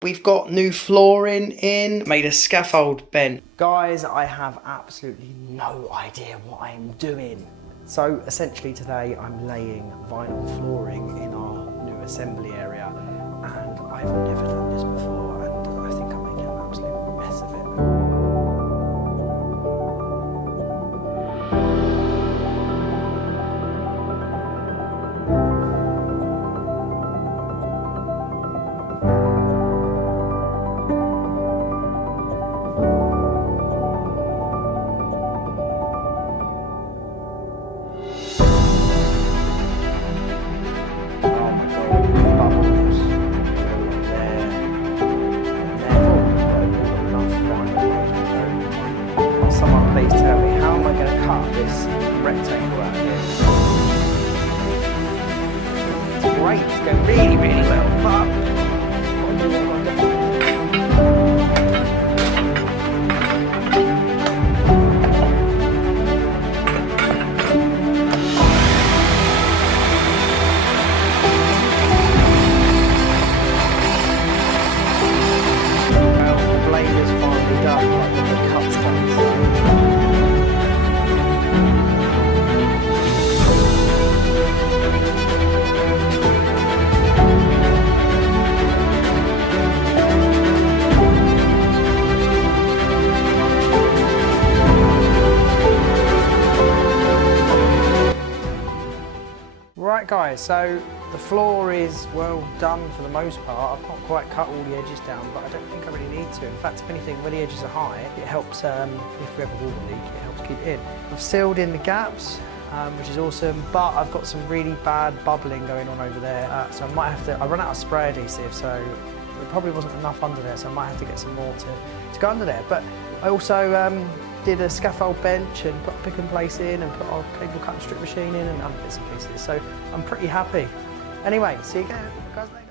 We've got new flooring in, made a scaffold bench. Guys, I have absolutely no idea what I'm doing. So essentially today I'm laying vinyl flooring in our new assembly area, and I've never done this before, and I think I'm making an absolute mess of it. Please tell me, how am I going to cut this rectangle out of here? It's great, it's going really, really well, but the blade is finally done, like the cut's done. Right guys, so the floor is well done for the most part. I've not quite cut all the edges down, but I don't think I really need to. In fact, if anything, when the edges are high, it helps, if we have a water leak, it helps keep it in. I've sealed in the gaps, which is awesome, but I've got some really bad bubbling going on over there. So I might have to, I run out of spray adhesive, so there probably wasn't enough under there, so I might have to get some more to go under there. But I also did a scaffold bench and put a pick and place in and put our cable cut and strip machine in and other bits and pieces. So I'm pretty happy. Anyway, see you guys later.